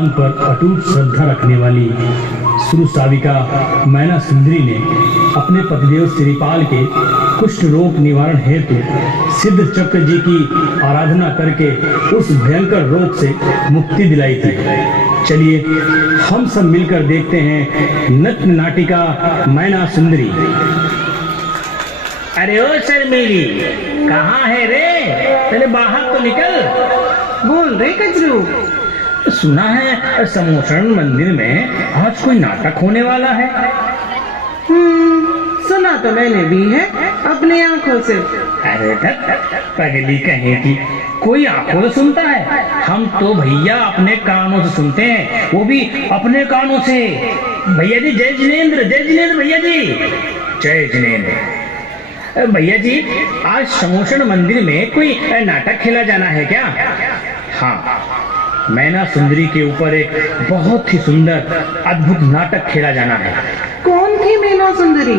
भगवान पर अटूट श्रद्धा रखने वाली सुरसाविका मैना सुंदरी ने अपने पतिदेव श्रीपाल के कुष्ठ रोग निवारण हेतु सिद्ध चक्र जी की आराधना करके उस भयंकर रोग से मुक्ति दिलाई थी। चलिए हम सब मिलकर देखते हैं नृत्य नाटिका मैना सुंदरी। अरे ओ शर्मीली, कहाँ है रे? पहले बाहर तो निकल। बोल रे कचरू। सुना है समोषण मंदिर में आज कोई नाटक होने वाला है। सुना तो मैंने भी है अपनी आंखों से। अरे पगली कहेगी, कोई आंखों से सुनता है? हम तो भैया अपने कानों से सुनते हैं, वो भी अपने कानों से। भैया जी जय जिनेंद्र, जय जिनेंद्र भैया जी, जय जिनेंद्र। भैया जी आज समोषण मंदिर में कोई नाटक खेला जाना है क्या? हाँ, मैना सुंदरी के ऊपर एक बहुत ही सुंदर अद्भुत नाटक खेला जाना है। कौन थी मैना सुंदरी?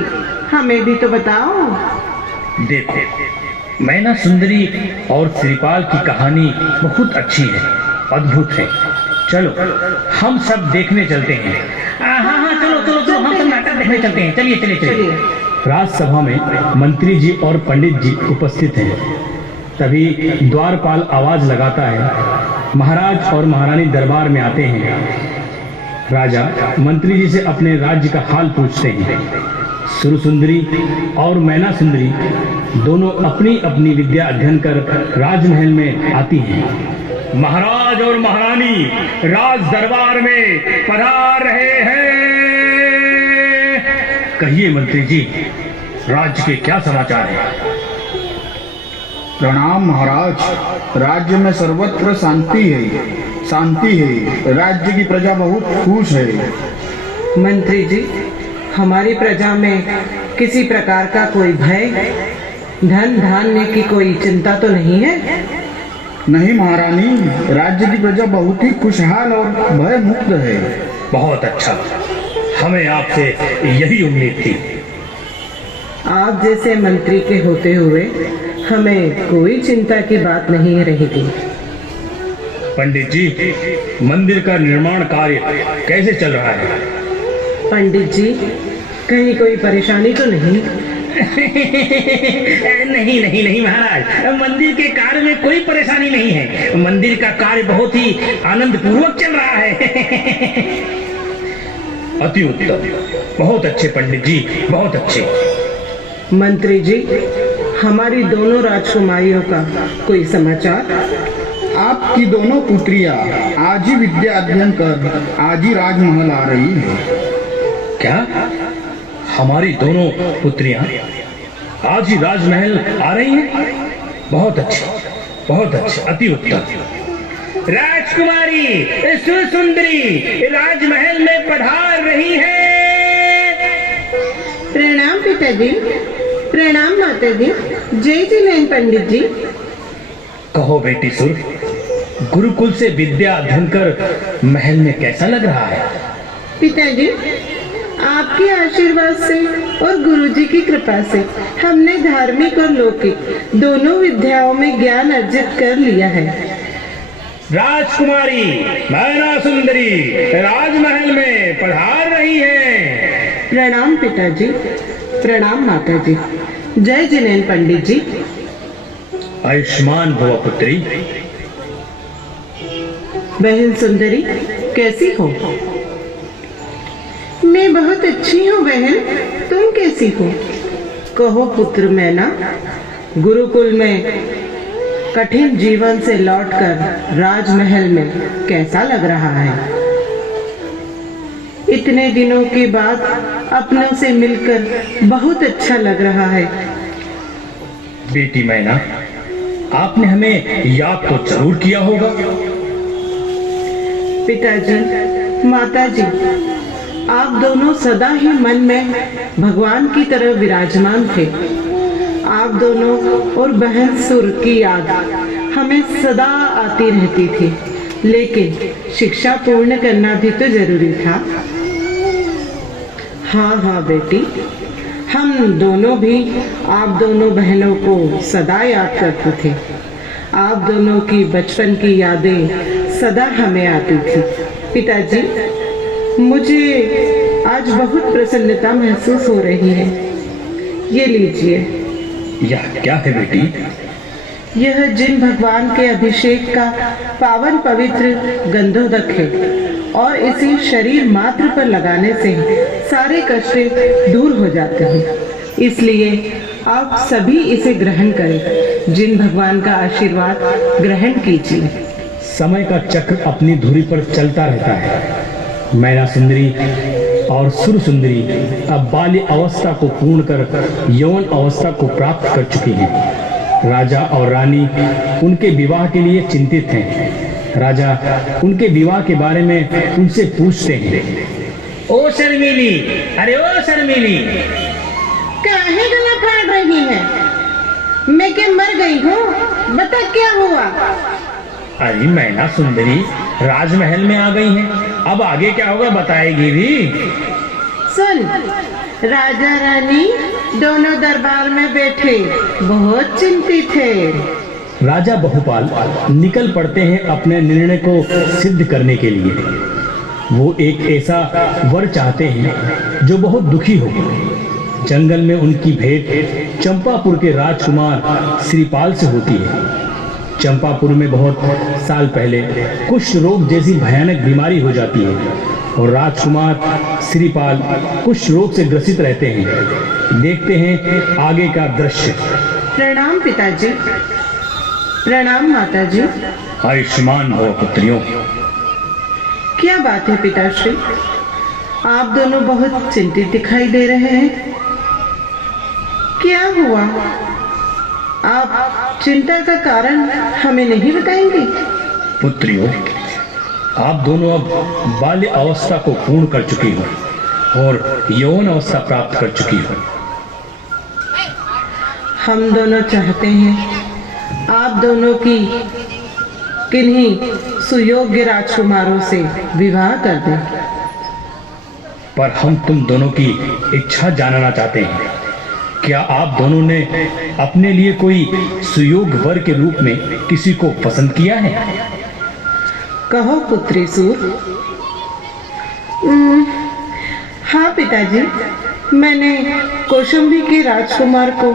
हमें भी तो बताओ। देखो, मैना सुंदरी और श्रीपाल की कहानी बहुत अच्छी है, अद्भुत है। चलो हम सब देखने चलते हैं। हाँ, चलो हम सब नाटक देखने चलते हैं। चलिए। राजसभा में मंत्री जी और पंडित जी उपस्थित हैं। तभी द्वारपाल आवाज लगाता है। महाराज और महारानी दरबार में आते हैं। राजा मंत्री जी से अपने राज्य का हाल पूछते हैं। सुरसुंदरी और मैना सुंदरी दोनों अपनी अपनी विद्या अध्ययन कर राजमहल में आती हैं। महाराज और महारानी राज दरबार में पधार रहे हैं। कहिए मंत्री जी, राज्य के क्या समाचार हैं? प्रणाम महाराज। राज्य में सर्वत्र शांति है। राज्य की प्रजा बहुत खुश है। मंत्री जी, हमारी प्रजा में किसी प्रकार का कोई भय, धन धान्य की कोई चिंता तो नहीं है? नहीं महारानी, राज्य की प्रजा बहुत ही खुशहाल और भय मुक्त है। बहुत अच्छा, हमें आपसे यही उम्मीद थी। आप जैसे मंत्री के होते हुए हमें कोई चिंता की बात नहीं रहेगी। पंडित जी, मंदिर का निर्माण कार्य कैसे चल रहा है? पंडित जी, कहीं कोई परेशानी तो नहीं? नहीं महाराज, मंदिर के कार्य में कोई परेशानी नहीं है। मंदिर का कार्य बहुत ही आनंद पूर्वक चल रहा है। अति उत्तम, बहुत अच्छे पंडित जी, बहुत अच्छे। मंत्री जी, हमारी दोनों राजकुमारियों का कोई समाचार? आपकी दोनों पुत्रियां आज ही विद्या अध्ययन कर आज ही राजमहल आ रही है। क्या हमारी दोनों पुत्रियां आज ही राजमहल आ रही हैं? बहुत अच्छे, अति उत्तम। राजकुमारी सुरसुंदरी राजमहल में पधार रही है। प्रणाम पिताजी, प्रणाम माताजी, जय जिनेंद्र पंडित जी। कहो बेटी सुर, गुरुकुल से विद्या अध्ययन कर महल में कैसा लग रहा है? पिताजी, आपके आशीर्वाद से और गुरुजी की कृपा से हमने धार्मिक और लौकिक दोनों विद्याओं में ज्ञान अर्जित कर लिया है। राजकुमारी मैना सुंदरी राजमहल में पधार रही है। प्रणाम पिताजी, प्रणाम माताजी, जय जिनेंद्र पंडित जी। आयुष्मान भव पुत्री। बहन सुंदरी, कैसी हो? मैं बहुत अच्छी हूँ बहन, तुम कैसी हो? कहो पुत्र मैना, गुरुकुल में कठिन जीवन से लौटकर राजमहल में कैसा लग रहा है? इतने दिनों के बाद अपनों से मिलकर बहुत अच्छा लग रहा है। बेटी मैना, आपने हमें याद तो जरूर किया होगा। पिताजी, माताजी, आप दोनों सदा ही मन में भगवान की तरह विराजमान थे। आप दोनों और बहन सुर की याद हमें सदा आती रहती थी, लेकिन शिक्षा पूर्ण करना भी तो जरूरी था। हाँ बेटी, हम दोनों भी आप दोनों बहनों को सदा याद करते थे। आप दोनों की बचपन की यादें सदा हमें आती थी। पिताजी, मुझे आज बहुत प्रसन्नता महसूस हो रही है। ये लीजिए। यह क्या है बेटी? यह जिन भगवान के अभिषेक का पावन पवित्र गंधोदक है और इसे शरीर मात्र पर लगाने से सारे कष्ट दूर हो जाते हैं। इसलिए आप सभी इसे ग्रहण करें। जिन भगवान का आशीर्वाद ग्रहण कीजिए। समय का चक्र अपनी धुरी पर चलता रहता है। मैना सुंदरी और सुर सुंदरी अब बाल्य अवस्था को पूर्ण कर यौवन अवस्था को प्राप्त कर चुकी हैं। राजा और रानी उनके विवाह के लिए चिंतित हैं। राजा उनके विवाह के बारे में उनसे पूछते हैं। ओ शर्मिली, अरे ओ शर्मिली, काहे गला फाड़ रही है? मैं क्या मर गई हूँ? बता क्या हुआ? अरे मैना सुंदरी राजमहल में आ गई हैं, अब आगे क्या होगा बताएगी भी। सुन, राजा रानी दोनों दरबार में बैठे बहुत चिंतित थे। राजा बहुपाल निकल पड़ते हैं अपने निर्णय को सिद्ध करने के लिए। वो एक ऐसा वर चाहते हैं जो बहुत दुखी हो। जंगल में उनकी भेंट चंपापुर के राजकुमार श्रीपाल से होती है। चंपापुर में बहुत साल पहले कुष्ठ रोग जैसी भयानक बीमारी हो जाती है और राजकुमार श्रीपाल कुष्ठ रोग से ग्रसित रहते हैं। देखते हैं आगे का दृश्य। प्रणाम पिताजी। प्रणाम माताजी। आयुष्मान भव पुत्रियों। क्या बात है पिताश्री? आप दोनों बहुत चिंतित दिखाई दे रहे हैं। क्या हुआ? आप चिंता का कारण हमें नहीं बताएंगे? पुत्रियों, आप दोनों अब बाल्य अवस्था को पूर्ण कर चुकी हो और यौवन अवस्था प्राप्त कर चुकी हो। हम दोनों चाहते हैं आप दोनों की किन्हीं सुयोग्य राजकुमारों से विवाह कर दें। पर हम तुम दोनों की इच्छा जानना चाहते हैं। क्या आप दोनों ने अपने लिए कोई सुयोग्य वर के रूप में किसी को पसंद किया है? कहो पुत्री सूर। हाँ पिताजी, मैंने कौशंबी के राजकुमार को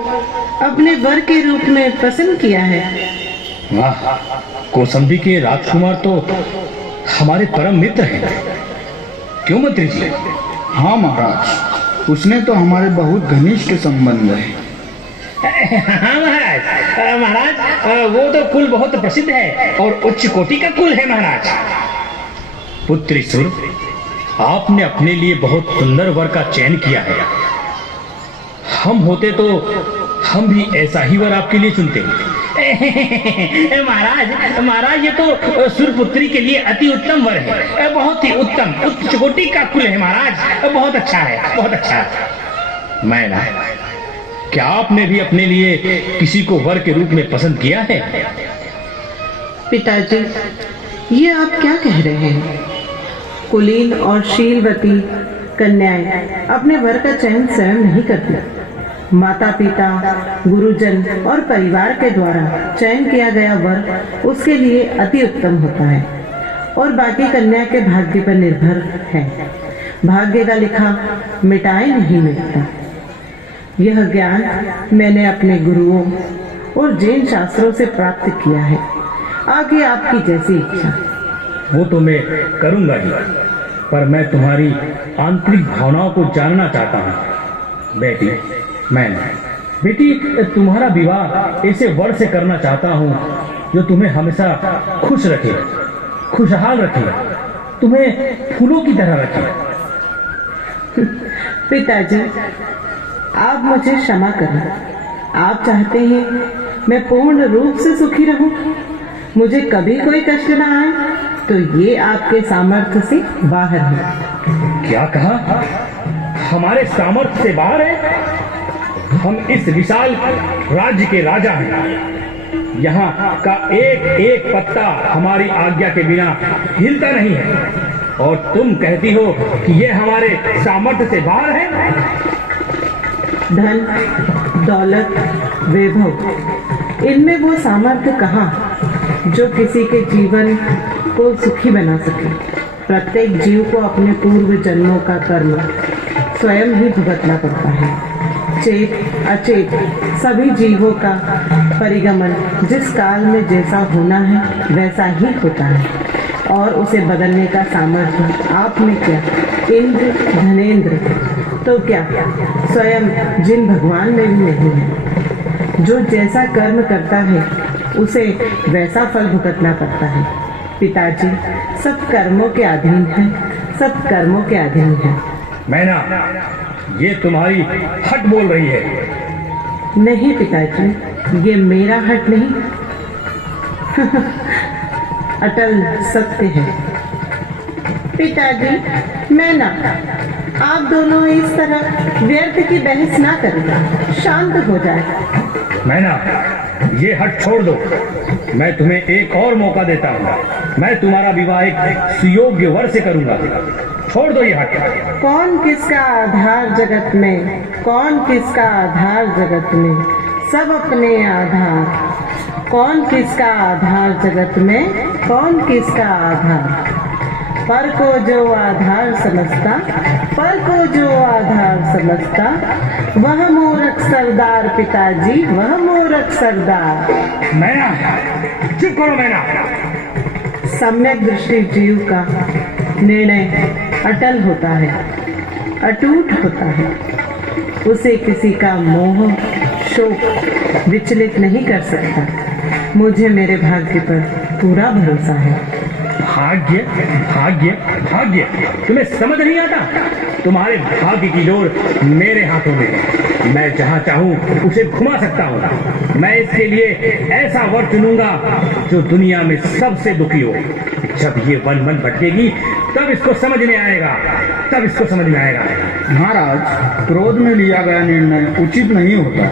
अपने वर के रूप में पसंद किया है। वाह, कौशंबी के राजकुमार तो हमारे परम मित्र हैं, क्यों मंत्री जी? हाँ महाराज, उसने तो हमारे बहुत घनिष्ठ संबंध है। हाँ महाराज, महाराज वो तो कुल बहुत प्रसिद्ध है और उच्च कोटि का कुल है महाराज। पुत्री सुर, आपने अपने लिए बहुत सुंदर वर का चयन किया है। हम होते तो हम भी ऐसा ही वर आपके लिए चुनते। महाराज, महाराज ये तो सुरपुत्री के लिए अति उत्तम वर है। बहुत ही उत्तम उच्च कोटि का कुल है महाराज। बहुत अच्छा है, बहुत अच्छा है। मैना, क्या आपने भी अपने लिए किसी को वर के रूप में पसंद किया है? पिताजी, ये आप क्या कह रहे हैं? कुलीन और शीलवती कन्याएं अपने वर का चयन स्वयं नहीं करती। माता पिता, गुरुजन और परिवार के द्वारा चयन किया गया वर उसके लिए अति उत्तम होता है और बाकी कन्या के भाग्य पर निर्भर है। भाग्य का लिखा मिटाए नहीं मिलता। यह ज्ञान मैंने अपने गुरुओं और जैन शास्त्रों से प्राप्त किया है। आगे आपकी जैसी इच्छा। वो तो मैं करूंगा ही, पर मैं तुम्हारी आंतरिक भावनाओं को जानना चाहता हूँ। बेटी, बेटी, तुम्हारा विवाह ऐसे वर से करना चाहता हूँ जो तुम्हें हमेशा खुश रखे, खुशहाल रखे, तुम्हें फूलों की तरह रखे। पिताजी, आप मुझे क्षमा करें। आप चाहते हैं मैं पूर्ण रूप से सुखी रहूं, मुझे कभी कोई कष्ट ना आए, तो ये आपके सामर्थ्य से बाहर है। क्या कहा? हमारे सामर्थ्य से बाहर है? हम इस विशाल राज्य के राजा हैं। यहाँ का एक एक पत्ता हमारी आज्ञा के बिना हिलता नहीं है और तुम कहती हो कि ये हमारे सामर्थ्य से बाहर है? धन, दौलत, वैभव, इनमें वो सामर्थ्य कहाँ जो किसी के जीवन को सुखी बना सके। प्रत्येक जीव को अपने पूर्व जन्मों का कर्म स्वयं ही भुगतना पड़ता है। चेत अचेत सभी जीवों का परिगमन जिस काल में जैसा होना है वैसा ही होता है और उसे बदलने का सामर्थ्य आप में क्या, इंद्र धनेन्द्र तो क्या स्वयं जिन भगवान में भी नहीं है। जो जैसा कर्म करता है उसे वैसा फल भुगतना पड़ता है। पिताजी सब कर्मों के अधीन है, सब कर्मों के अधीन है। मैना, ये तुम्हारी हट बोल रही है। नहीं पिताजी, ये मेरा हट नहीं अटल सत्य है। पिताजी मैना, आप दोनों इस तरह व्यर्थ की बहस ना करें, शांत हो जाए। मैना, ये हट छोड़ दो। मैं तुम्हें एक और मौका देता हूँ। मैं तुम्हारा विवाह एक सुयोग्य वर से करूंगा। छोड़ दो ये हट। कौन किसका आधार जगत में, कौन किसका आधार जगत में, सब अपने आधार। कौन किसका आधार जगत में, कौन किसका आधार। पर को जो आधार समझता, पर को जो आधार समझता, वह मूर्ख सरदार। पिताजी वह मूर्ख सरदार। मैना, चुप करो मैना। सम्यक दृष्टि जीव का निर्णय अटल होता है, अटूट होता है। उसे किसी का मोह शोक विचलित नहीं कर सकता। मुझे मेरे भाग्य पर पूरा भरोसा है। भाग्य भाग्य भाग्य, तुम्हें समझ नहीं आता? तुम्हारे भाग्य की डोर मेरे हाथों में है। मैं जहाँ चाहूँ उसे घुमा सकता हूँ। मैं इसके लिए ऐसा वर चुनूंगा जो दुनिया में सबसे दुखी हो। जब ये वन मन भटकेगी तब इसको समझ में आएगा, तब इसको समझ में आएगा। महाराज, क्रोध में लिया गया निर्णय उचित नहीं होता।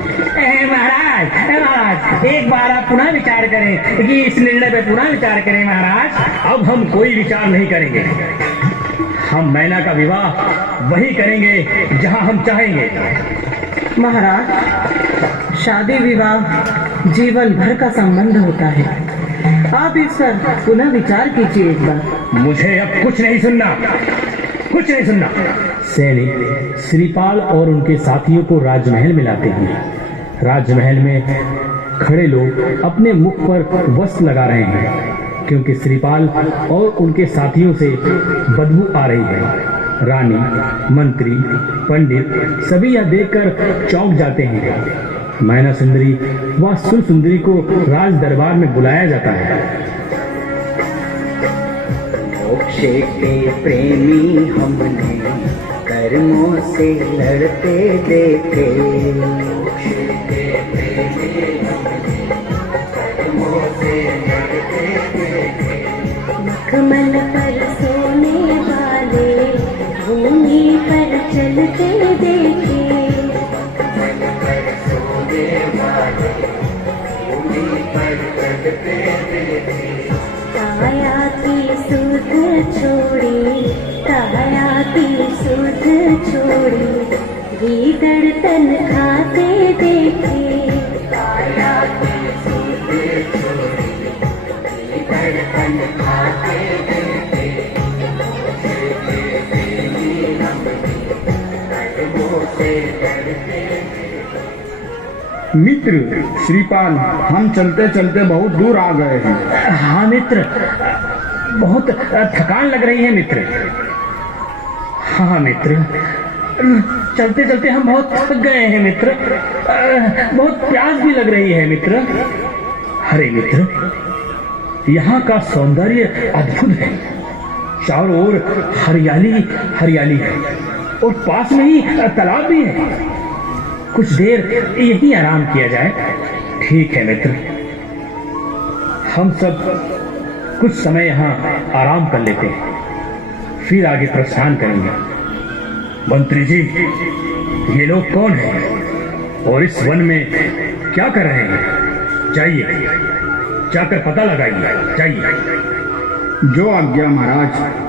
महाराज, एक बार आप पुनः विचार करें कि इस निर्णय पे पुनः विचार करें महाराज। अब हम कोई विचार नहीं करेंगे। हम मैना का विवाह वही करेंगे जहां हम चाहेंगे। महाराज, शादी विवाह जीवन भर का संबंध होता है। आप इस पर पुनः विचार कीजिए एक बार। मुझे अब कुछ नहीं सुनना, कुछ नहीं सुनना। सैनिक श्रीपाल और उनके साथियों को राजमहल में लाते हैं। राजमहल में खड़े लोग अपने मुख पर वस्त्र लगा रहे हैं क्योंकि श्रीपाल और उनके साथियों से बदबू आ रही है। रानी, मंत्री, पंडित सभी यह देखकर चौंक जाते हैं। मैना सुंदरी व सुर सुंदरी को राज दरबार में बुलाया जाता है। मोक्ष के प्रेमी हमने कर्मों से लड़ते देखे। मखमल पर सोने वाले भूमि पर चलते देखे। काया की सुध छोड़ी, काया की सुध छोड़ी, गीदड़ तन खाते देखे। काया की सुध छोड़ी, गीदड़ तन खाते देखे। मित्र श्रीपाल, हम चलते चलते बहुत दूर आ गए हैं। हाँ मित्र, बहुत थकान लग रही है मित्र। हाँ मित्र, चलते चलते हम बहुत थक गए हैं मित्र। बहुत प्यास भी लग रही है मित्र। अरे मित्र, यहाँ का सौंदर्य अद्भुत है। चारों ओर हरियाली हरियाली है और पास में ही तालाब भी है। कुछ देर यही आराम किया जाए। ठीक है मित्र, हम सब कुछ समय यहाँ आराम कर लेते हैं, फिर आगे प्रस्थान करेंगे। मंत्री जी, ये लोग कौन हैं और इस वन में क्या कर रहे हैं? जाइए, जाकर पता लगाइए। जाइए। जो आज्ञा महाराज।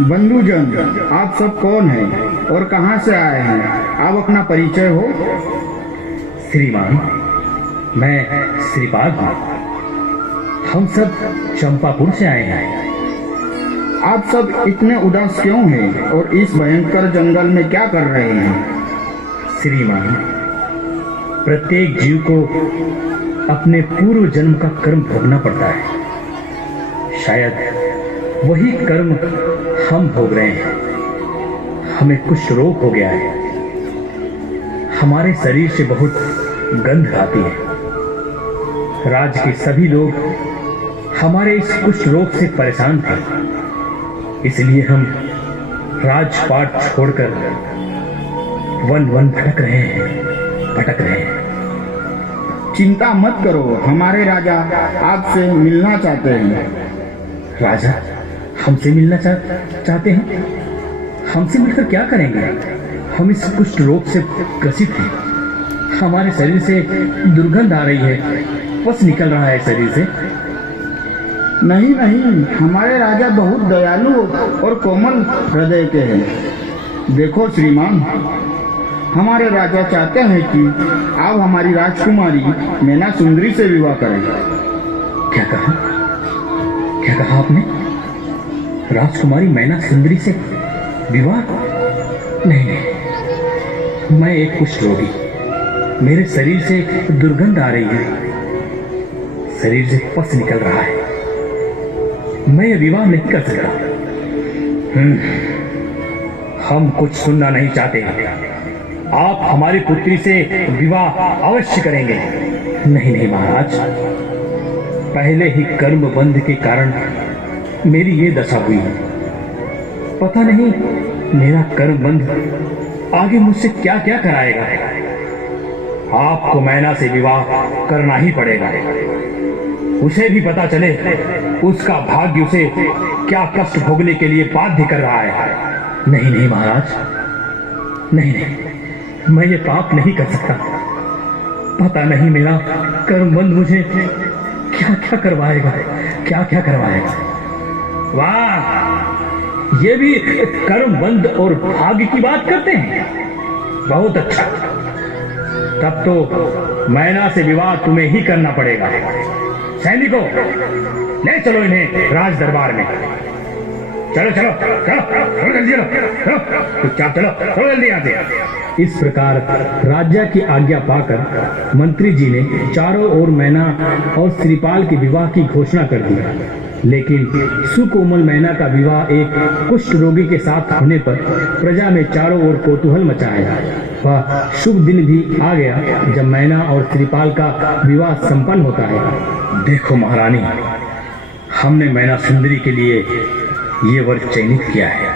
बंधुजन, आप सब कौन हैं और कहाँ से आए हैं? आप अपना परिचय हो। श्रीमान, मैं श्रीपाल हूँ। हम सब चंपापुर से आए हैं। आप सब इतने उदास क्यों हैं और इस भयंकर जंगल में क्या कर रहे हैं? श्रीमान, प्रत्येक जीव को अपने पूर्व जन्म का कर्म भोगना पड़ता है। शायद वही कर्म हम भोग रहे हैं। हमें कुछ रोग हो गया है। हमारे शरीर से बहुत गंध आती है। राज्य के सभी लोग हमारे इस कुष्ठ रोग से परेशान थे, इसलिए हम राजपाट छोड़कर वन वन भटक रहे हैं। चिंता मत करो, हमारे राजा आपसे मिलना चाहते हैं। राजा हमसे मिलना चाहते हैं? हमसे मिलकर क्या करेंगे? हम इस कुष्ठ रोग से ग्रसित हैं। हमारे शरीर से दुर्गंध आ रही है, पस निकल रहा है शरीर से। नहीं, हमारे राजा बहुत दयालु और कोमल हृदय के हैं। देखो श्रीमान, हमारे राजा चाहते हैं कि आप हमारी राजकुमारी मैना सुंदरी से विवाह करें। क्या कहा आपने? राजकुमारी मैना सुंदरी से विवाह? नहीं, मैं एक कुष्ठ रोगी, मेरे शरीर से दुर्गंध आ रही है, शरीर से पस निकल रहा है, मैं यह विवाह नहीं कर सकता। हम कुछ सुनना नहीं चाहते। आप हमारी पुत्री से विवाह अवश्य करेंगे। नहीं महाराज, पहले ही कर्म बंध के कारण मेरी ये दशा हुई है। पता नहीं मेरा कर्म बंध आगे मुझसे क्या क्या कराएगा। आपको मैना से विवाह करना ही पड़ेगा। उसे भी पता चले उसका भाग्य उसे क्या कष्ट भोगने के लिए बाध्य कर रहा है। नहीं महाराज, नहीं, मैं ये पाप नहीं कर सकता। पता नहीं मेरा कर्मबंध मुझे क्या क्या करवाएगा। वाह, ये भी कर्मबंध और भाग्य की बात करते हैं। बहुत अच्छा, तब तो मैना से विवाह तुम्हें ही करना पड़ेगा। सैनिकों, ले चलो इन्हें राज दरबार में। चलो जल्दी चलो जल्दी आते। इस प्रकार राजा की आज्ञा पाकर मंत्री जी ने चारों ओर मैना और श्रीपाल के विवाह की घोषणा कर दी। लेकिन सुकोमल मैना का विवाह एक कुष्ठ रोगी के साथ होने पर प्रजा में चारों ओर कौतूहल मचाया। वह शुभ दिन भी आ गया जब मैना और श्रीपाल का विवाह संपन्न होता है। देखो महारानी, हमने मैना सुंदरी के लिए ये वर चयनित किया है।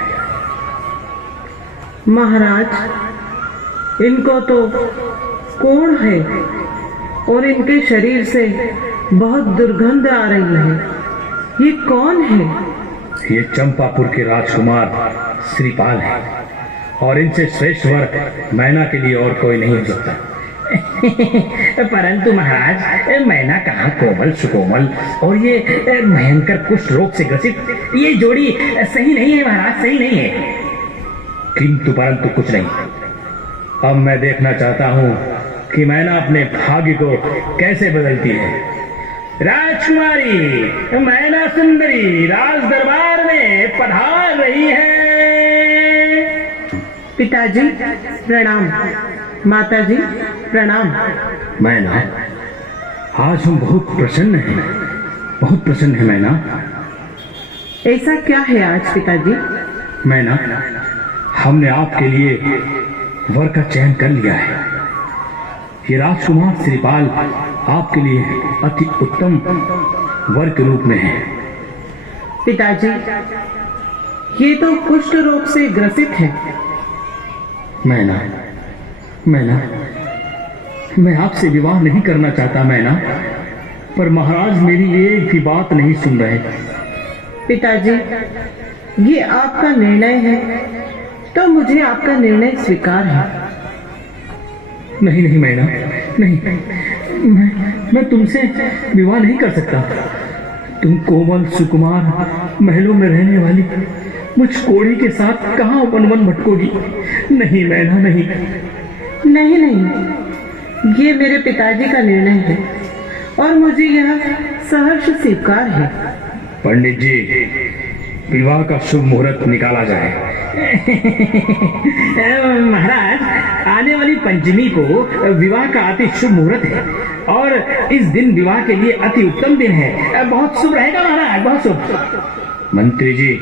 महाराज, इनको तो कोढ़ है और इनके शरीर से बहुत दुर्गंध आ रही है। ये कौन है? ये चंपापुर के राजकुमार श्रीपाल है और इनसे श्रेष्ठ वर मैना के लिए और कोई नहीं हो सकता। परंतु महाराज, मैना कहाँ कोमल सुकोमल और ये भयंकर कुष्ठ रोग से ग्रसित, ये जोड़ी सही नहीं है महाराज, सही नहीं है। किंतु परंतु कुछ नहीं। अब मैं देखना चाहता हूँ कि मैना अपने भाग्य को कैसे बदलती है। राजकुमारी मैना सुंदरी राज दरबार में पधार रही है। पिताजी प्रणाम, माताजी प्रणाम। मैना, आज हम बहुत प्रसन्न हैं मैना। ऐसा क्या है आज पिताजी? मैना, हमने आपके लिए वर का चयन कर लिया है। ये राजकुमार श्रीपाल आपके लिए अति उत्तम वर के रूप में है। पिताजी, ये तो कुष्ठ रोग से ग्रसित है। मैना, मैं आपसे विवाह नहीं करना चाहता मैना, पर महाराज मेरी एक भी बात नहीं सुन रहे। पिताजी, ये आपका निर्णय है तो मुझे आपका निर्णय स्वीकार है। नहीं मैना, नहीं, मैं तुमसे विवाह नहीं कर सकता। तुम कोमल सुकुमार महलों में रहने वाली मुझ कोढ़ी के साथ कहाँ वन भटकोगी। नहीं मैना, नहीं। ये मेरे पिताजी का निर्णय है और मुझे यह सहर्ष स्वीकार है। पंडित जी, विवाह का शुभ मुहूर्त निकाला जाए। महाराज, आने वाली पंचमी को विवाह का अति शुभ मुहूर्त है और इस दिन विवाह के लिए अति उत्तम दिन है। बहुत शुभ रहेगा महाराज, बहुत शुभ। मंत्री जी,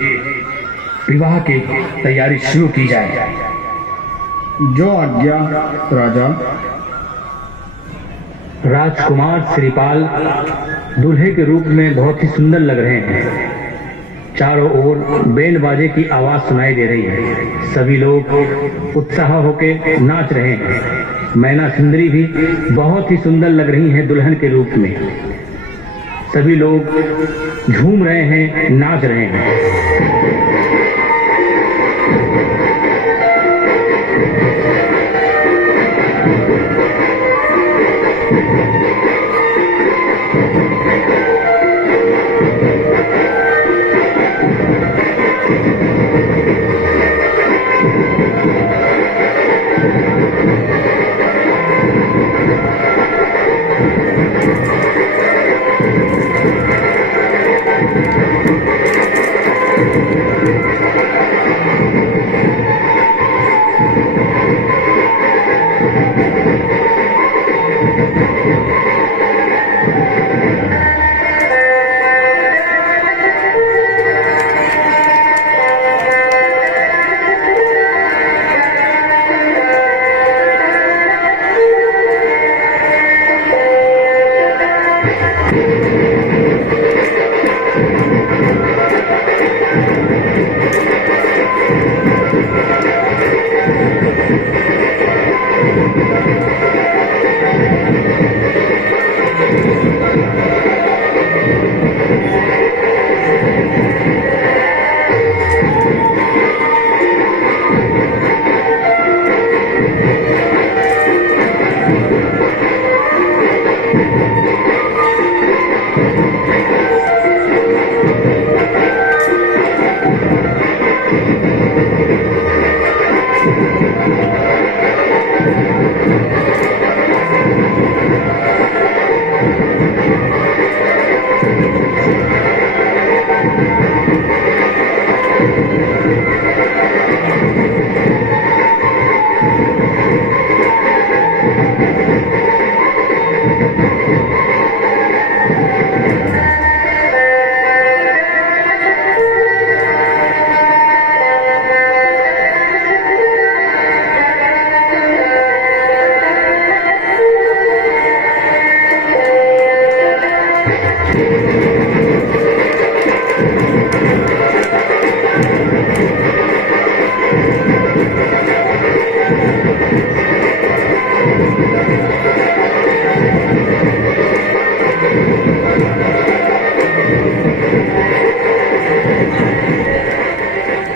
विवाह की तैयारी शुरू की जाए। जो आज्ञा राजा। राजकुमार श्रीपाल दूल्हे के रूप में बहुत ही सुंदर लग रहे हैं। चारों ओर बैंड बाजे की आवाज सुनाई दे रही है। सभी लोग उत्साह होके नाच रहे हैं। मैना सुंदरी भी बहुत ही सुंदर लग रही हैं दुल्हन के रूप में। सभी लोग झूम रहे हैं, नाच रहे हैं।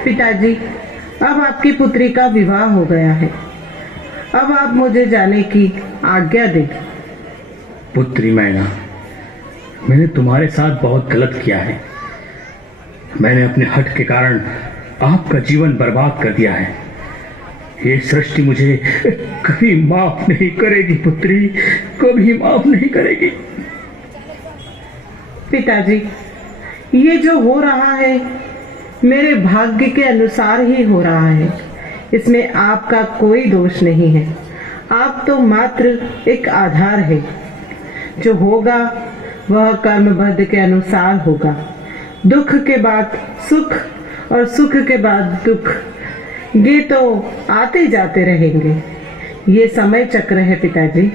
पिताजी, अब आपकी पुत्री का विवाह हो गया है। अब आप मुझे जाने की आज्ञा दें। पुत्री मैना, मैंने तुम्हारे साथ बहुत गलत किया है। मैंने अपने हट के कारण आपका जीवन बर्बाद कर दिया है। ये सृष्टि मुझे कभी माफ नहीं करेगी पुत्री, कभी माफ नहीं करेगी। पिताजी, ये जो हो रहा है मेरे भाग्य के अनुसार ही हो रहा है। इसमें आपका कोई दोष नहीं है। आप तो मात्र एक आधार है। जो होगा वह कर्मबद्ध के अनुसार होगा। दुख के बाद सुख और सुख के बाद दुख, ये तो आते जाते रहेंगे। ये समय चक्र है पिताजी।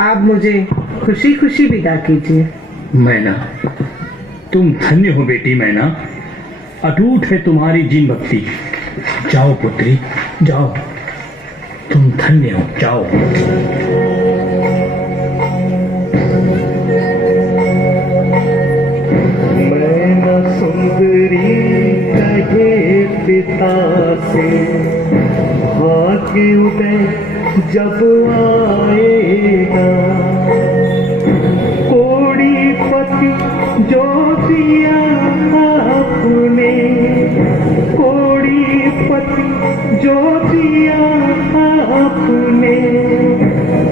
आप मुझे खुशी खुशी विदा कीजिए। मैना, तुम धन्य हो बेटी। मैना, अटूट है तुम्हारी जिन भक्ति। जाओ पुत्री, जाओ, तुम धन्य हो, जाओ। मैना सुंदरी कहे पिता से, भाग्य उदय जब आएगा, कोड़ी पति जो दिया आपने, कोड़ी पति जो दिया आपने,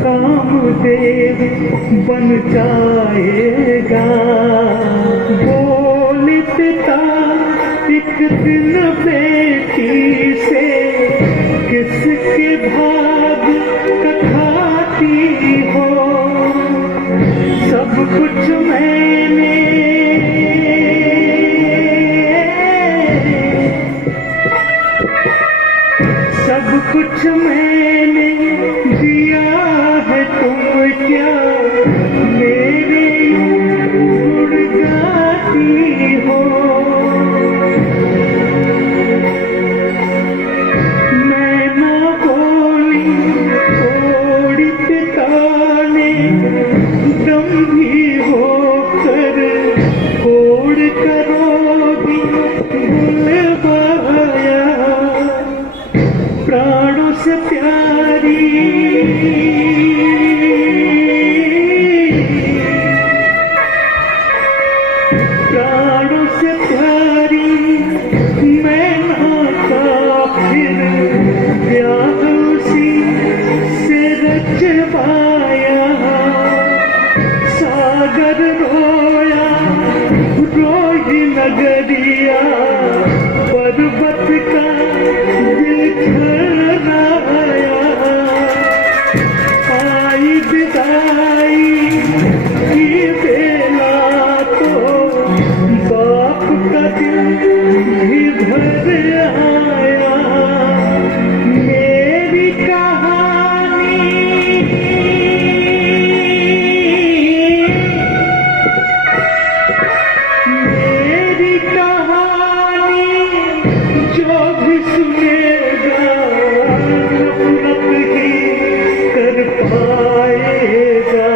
कामदेव बन जाएगा। बोल पिता बेटी से किसके भाग कथाती हो, सब कुछ मैंने सब कुछ मैंने दिया है, तुम क्या मेरे गुण गाती हो। मैं ना बोली थोड़ी पिता ने दम भी होकर कोड़ करोगी बुलवाया, प्राणों से प्यारी प्राणों से प्यारी मैं नाता फिर प्यार उसी से रचवाया। सागर रोया रोही नगरिया, पर्वत का आई विदाई की बेला तो बाप का दिल भी भर आया। मेरी कहानी जो भी सुनेगा नफरत ही कर पाएगा।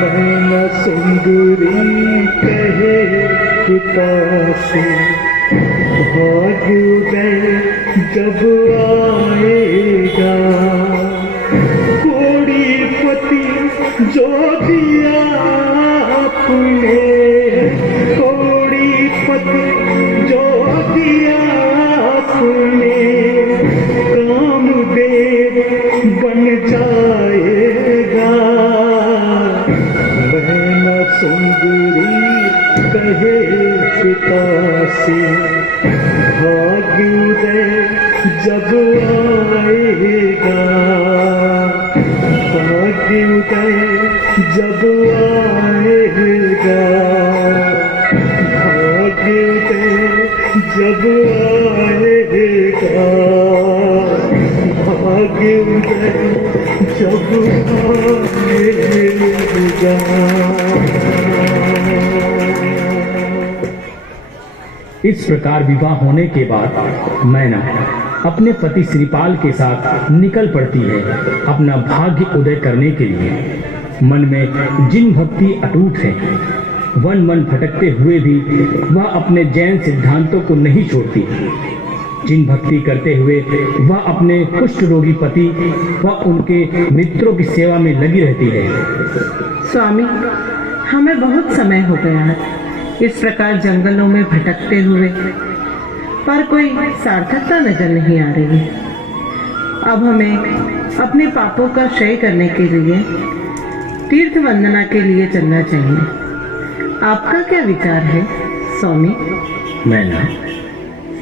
मैं न सुंदरी कहे पिता से, भाग्य उदय जब आएगा। कोड़ीपति जो दिया आपने, कोड़ीपति जो दिया आपने, कामदेव बन जाएगा। मैं न सुंदरी कहे पिता से, भाग्य उदय जब आएगा। भाग्य उदय जब आएगा, भाग्य उदय जब आएगा, भाग्य उदय जब आएगा। इस प्रकार विवाह होने के बाद मैना अपने पति श्रीपाल के साथ निकल पड़ती है अपना भाग्य उदय करने के लिए। मन में जिन भक्ति अटूट है, वन मन भटकते हुए भी वह अपने जैन सिद्धांतों को नहीं छोड़ती। जिन भक्ति करते हुए वह अपने कुष्ठ रोगी पति व उनके मित्रों की सेवा में लगी रहती है। स्वामी, हमें बहुत समय हो गया है इस प्रकार जंगलों में भटकते हुए, पर कोई सार्थकता नजर नहीं आ रही। अब हमें अपने पापों का क्षय करने के लिए तीर्थ वंदना के लिए चलना चाहिए। आपका क्या विचार है स्वामी? मैना,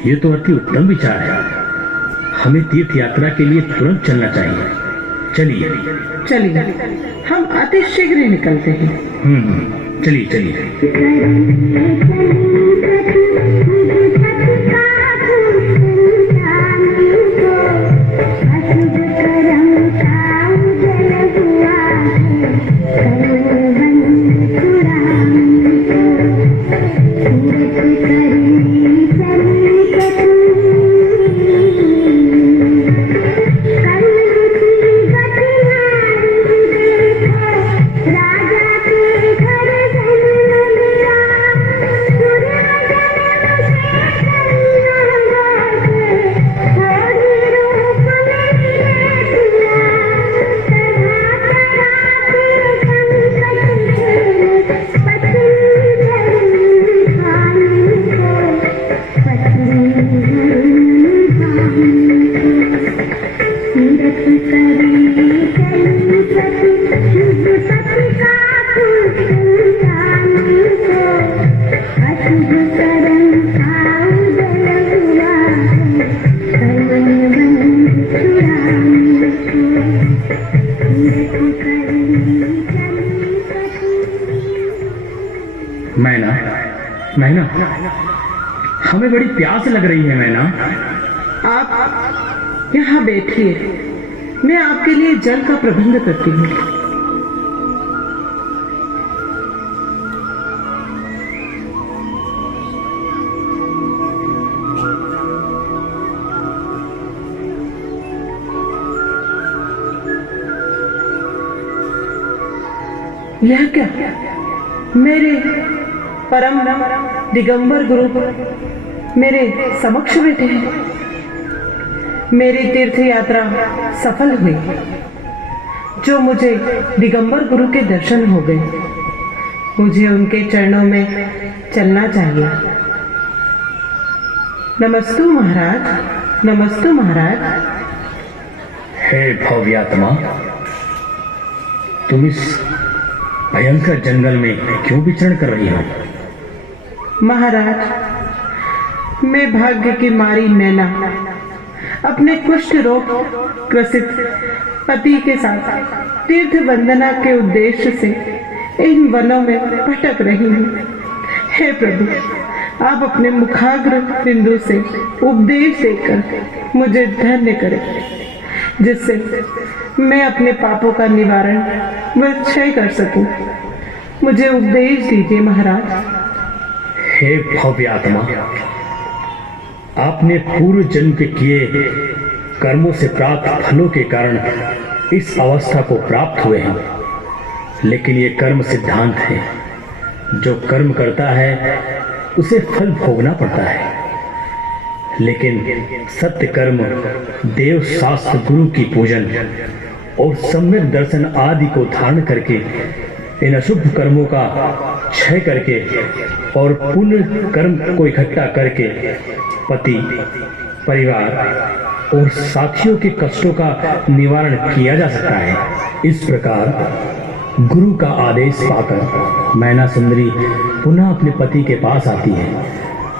ये तो अति उत्तम विचार है। हमें तीर्थ यात्रा के लिए तुरंत चलना चाहिए। चलिए चलिए, हम अति शीघ्र ही निकलते हैं। चलिए चलिए। राजा के घर जन्म लिया, हमें बड़ी प्यास लग रही है मैना। आप यहाँ बैठिए, मैं आपके लिए जल का प्रबंध करती हूँ। यह क्या, मेरे परम दिगंबर गुरु मेरे समक्ष बैठे हैं। मेरी तीर्थ यात्रा सफल हुई, जो मुझे दिगंबर गुरु के दर्शन हो गए। मुझे उनके चरणों में चलना चाहिए। नमस्तु महाराज, नमस्तु महाराज। हे भव्यात्मा, तुम इस भयंकर जंगल में क्यों विचरण कर रही हो? महाराज, मैं भाग्य की मारी मैना अपने कुष्ठ रोग ग्रसित पति के साथ तीर्थ वंदना के उद्देश्य से इन वनों में भटक रही हूँ। हे प्रभु, आप अपने मुखाग्र बिंदु से उपदेश देकर मुझे धन्य करें, जिससे मैं अपने पापों का निवारण व क्षय कर सकूं। मुझे उपदेश दीजिए महाराज। हे भव्यात्मा, आपने पूर्व जन्म के किए कर्मों से प्राप्त फलों के कारण इस अवस्था को प्राप्त हुए हैं। लेकिन ये कर्म सिद्धांत है, जो कर्म करता है उसे फल भोगना पड़ता है। लेकिन सत्य कर्म देव शास्त्र गुरु की पूजन और सम्यक दर्शन आदि को धारण करके इन अशुभ कर्मों का क्षय करके और पुण्य कर्म को इकट्ठा करके पति, परिवार और साथियों के कष्टों का निवारण किया जा सकता है। इस प्रकार गुरु का आदेश पाकर मैना सुंदरी पुनः अपने पति के पास आती है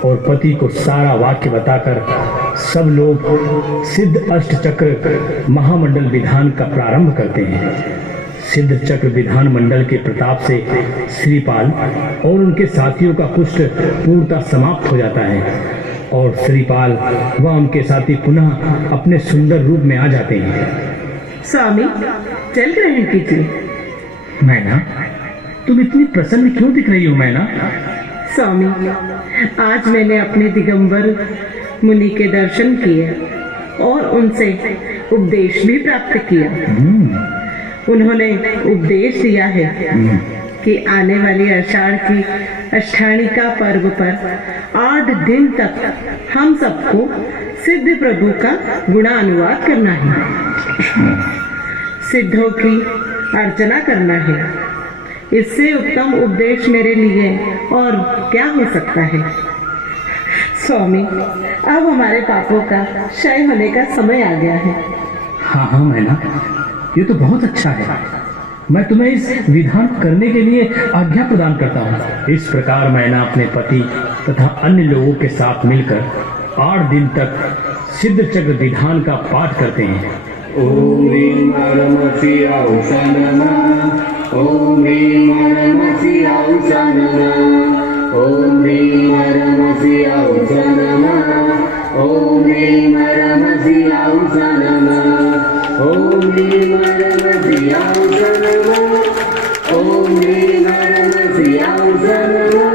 और पति को सारा वाक्य बताकर सब लोग सिद्ध अष्ट चक्र महामंडल विधान का प्रारंभ करते हैं। सिद्ध चक्र विधान मंडल के प्रताप से श्रीपाल और उनके साथियों का कुष्ठ पूर्णतः समाप्त हो जाता है और श्रीपाल व उनके साथी पुनः अपने सुंदर रूप में आ जाते हैं। स्वामी, जल ग्रहण कीजिए। मैना, तुम इतनी प्रसन्न क्यों दिख रही हो मैना? स्वामी, आज मैंने अपने दिगंबर मुनि के दर्शन किए और उनसे उपदेश भी प्राप्त किया। उन्होंने उपदेश दिया है कि आने वाली आषाढ़ की अष्टाणिका पर्व पर 8 दिन तक हम सबको सिद्ध प्रभु का गुणानुवाद करना है, सिद्धों की अर्चना करना है। इससे उत्तम उपदेश मेरे लिए और क्या हो सकता है? स्वामी, अब हमारे पापों का क्षय होने का समय आ गया है। हाँ हाँ मैना, ये तो बहुत अच्छा है। मैं तुम्हें इस विधान करने के लिए आज्ञा प्रदान करता हूँ। इस प्रकार मैना अपने पति तथा अन्य लोगों के साथ मिलकर 8 दिन तक सिद्ध चक्र विधान का पाठ करते हैं। ओम ह्रीं परमशिवाय नमः। ओम ह्रीं परमशिवाय नमः। ओम ह्रीं परमशिवाय नमः। ओम ह्रीं परमशिवाय नमः। ओम ह्रीं परमशिवाय नमः। ओम ह्रीं परमशिवाय नमः।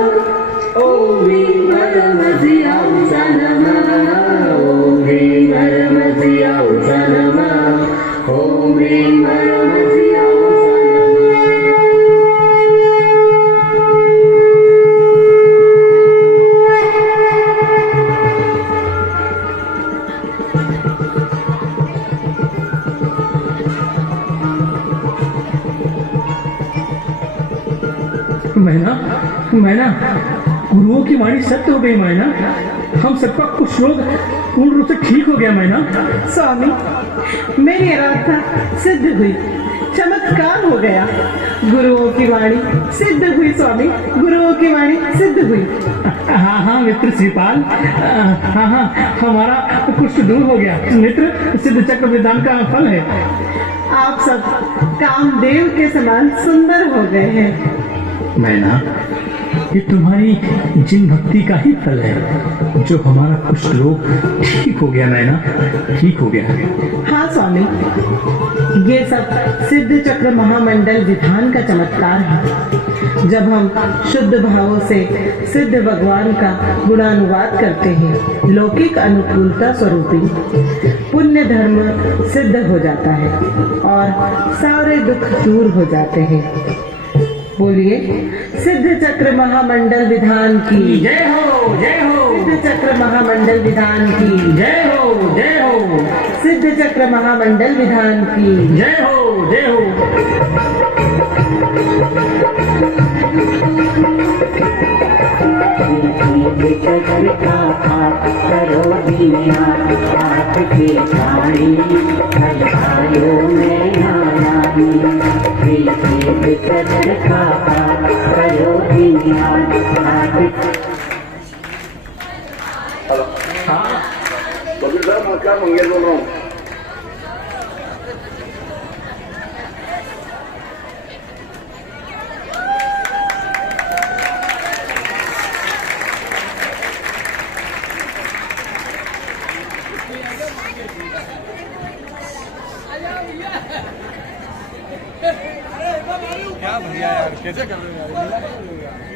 ओम ह्रीं परमशिवाय नमः। ओम ह्रीं परमशिवाय नमः। ओम ह्रीं परमशिवाय मैना, गुरुओं की वाणी सत्य हो गई मैना। हम सबका कुछ रोग पूर्ण रूप से ठीक हो गया मैना। स्वामी, मेरी आराधना सिद्ध हुई, चमत्कार हो गया। गुरुओं की वाणी सिद्ध हुई स्वामी, गुरुओं की वाणी सिद्ध हुई। हाँ हाँ मित्र श्रीपाल, हाँ हाँ हमारा कुछ दूर हो गया। मित्र, सिद्ध चक्र विधान का फल है। आप सब कामदेव के समान सुंदर हो गए हैं। मैना, ये तुम्हारी जिन भक्ति का ही फल है जो हमारा कुष्ठ रोग ठीक हो गया नैना, ठीक हो गया। हाँ स्वामी, ये सब सिद्ध चक्र महामंडल विधान का चमत्कार है। जब हम शुद्ध भावों से सिद्ध भगवान का गुणानुवाद करते हैं, लौकिक अनुकूलता स्वरूपी पुण्य धर्म सिद्ध हो जाता है और सारे दुख दूर हो जाते हैं। बोलिए, सिद्ध चक्र महामंडल विधान की जय हो, जय हो, सिद्ध चक्र महामंडल विधान की जय हो, जय हो, सिद्ध चक्र महामंडल विधान की जय हो, जय हो। चक्र का आप करो दिया, आपके प्राणी हजारों में नारायणी। चक्र का आप करो दिया, क्या भैया यार, कैसे कर रहे हो यार?